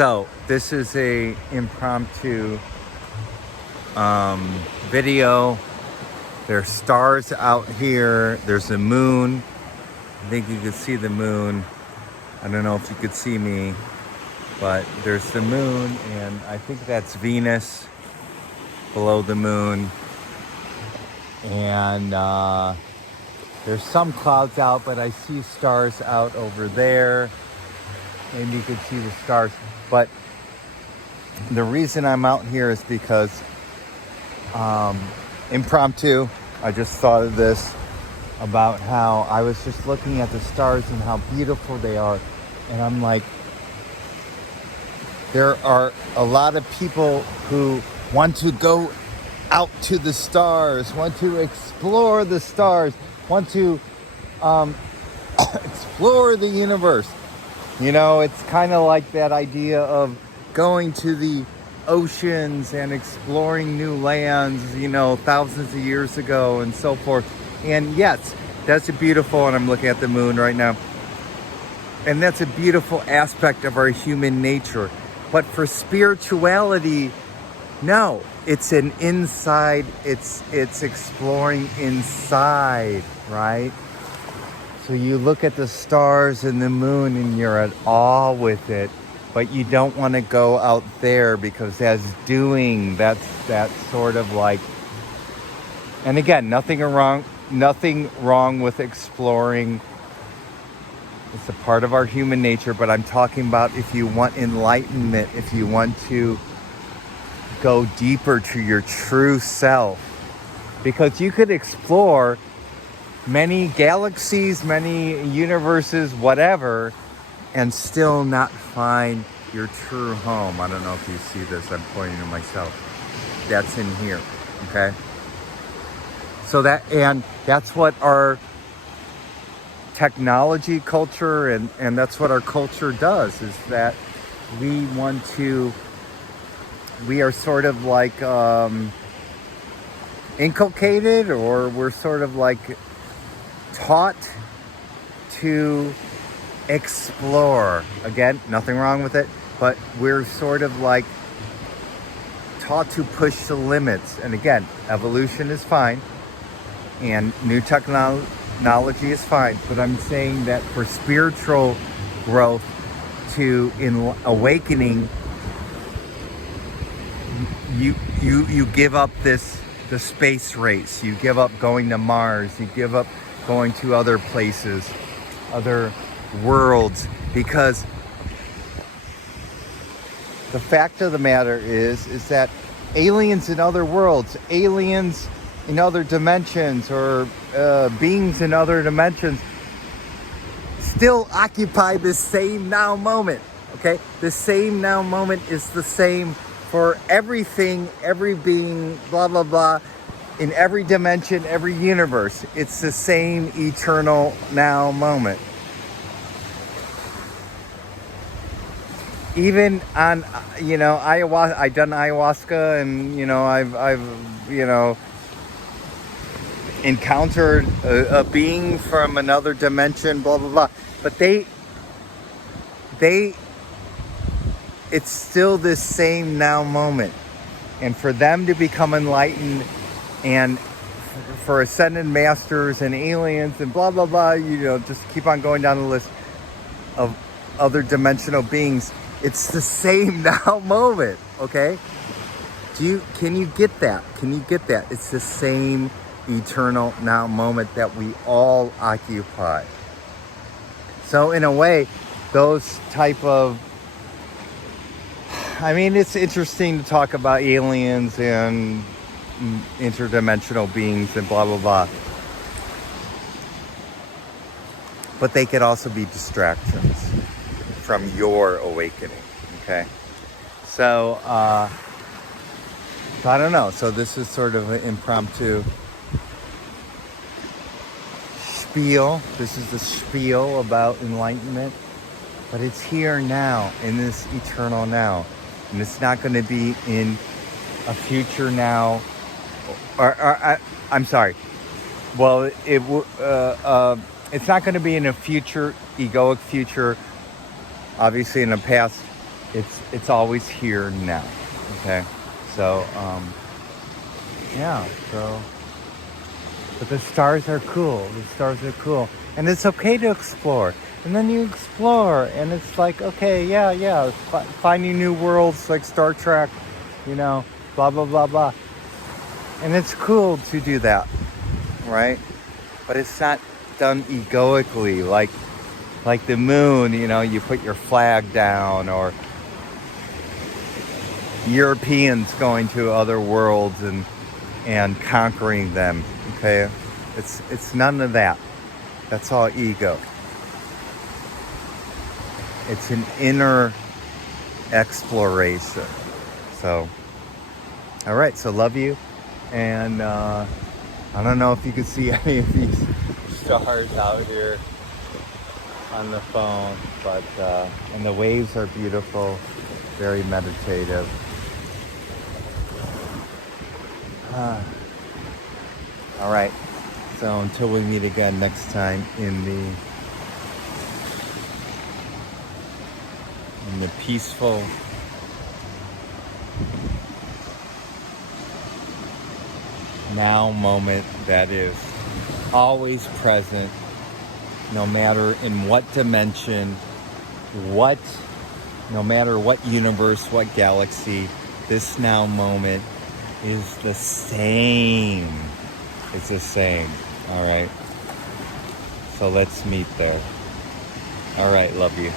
So this is a impromptu video. There's stars out here. There's a moon. I think you could see the moon. I don't know if you could see me, but there's the moon, and I think that's Venus below the moon. And there's some clouds out, but I see stars out over there. Maybe you could see the stars. But the reason I'm out here is because impromptu, I just thought of this about how I was just looking at the stars and how beautiful they are. And I'm like, there are a lot of people who want to go out to the stars, want to explore the stars, want to explore the universe. You know, it's kind of like that idea of going to the oceans and exploring new lands, you know, thousands of years ago and so forth. And yes, that's beautiful, and I'm looking at the moon right now. And that's a beautiful aspect of our human nature. But for spirituality, no, it's an inside, it's exploring inside, right? So you look at the stars and the moon and you're at awe with it, but you don't want to go out there because that's sort of like, and again, nothing wrong with exploring. It's a part of our human nature, but I'm talking about if you want enlightenment, if you want to go deeper to your true self, because you could explore many galaxies, many universes, whatever, and still not find your true home. I don't know if you see this, I'm pointing to myself. That's in here, okay? So that's what our technology culture and that's what our culture does, is that we are sort of like inculcated, or we're sort of like taught to explore. Again, nothing wrong with it, but we're sort of like taught to push the limits. And again, evolution is fine and new technology is fine, but I'm saying that for spiritual growth, in awakening, you give up the space race. You give up going to Mars. You give up going to other places, other worlds, because the fact of the matter is that aliens in other worlds, aliens in other dimensions, or beings in other dimensions still occupy the same now moment, okay? The same now moment is the same for everything, every being, blah, blah, blah, in every dimension, every universe. It's the same eternal now moment. Even on, you know, ayahuasca, I've done ayahuasca, and, you know, I've you know, encountered a being from another dimension, blah, blah, blah. But it's still this same now moment. And for them to become enlightened, and for ascended masters and aliens and blah, blah, blah, you know, just keep on going down the list of other dimensional beings, it's the same now moment, okay? Can you get that? Can you get that? It's the same eternal now moment that we all occupy. So in a way, those type of, I mean, it's interesting to talk about aliens and interdimensional beings and blah, blah, blah. But they could also be distractions from your awakening, okay? So I don't know. So this is sort of an impromptu spiel. This is the spiel about enlightenment, but it's here now, in this eternal now. And it's not going to be in a future now, I'm sorry. Well, it's not going to be in a future, egoic future, obviously in the past it's always here now. Okay, so yeah, so but the stars are cool. The stars are cool, and it's okay to explore. And then you explore, and it's like, okay, yeah, finding new worlds like Star Trek, you know, blah blah blah blah, and it's cool to do that, right? But it's not done egoically, like the moon. You know, you put your flag down, or Europeans going to other worlds and conquering them. Okay, it's none of that. That's all ego. It's an inner exploration. So, all right. So love you, and I don't know if you can see any of these stars out here on the phone, but and the waves are beautiful, very meditative. All right. So until we meet again next time in the peaceful now moment that is always present, no matter in what dimension, no matter what universe, what galaxy, this now moment is the same. It's the same. All right. So let's meet there. All right. Love you.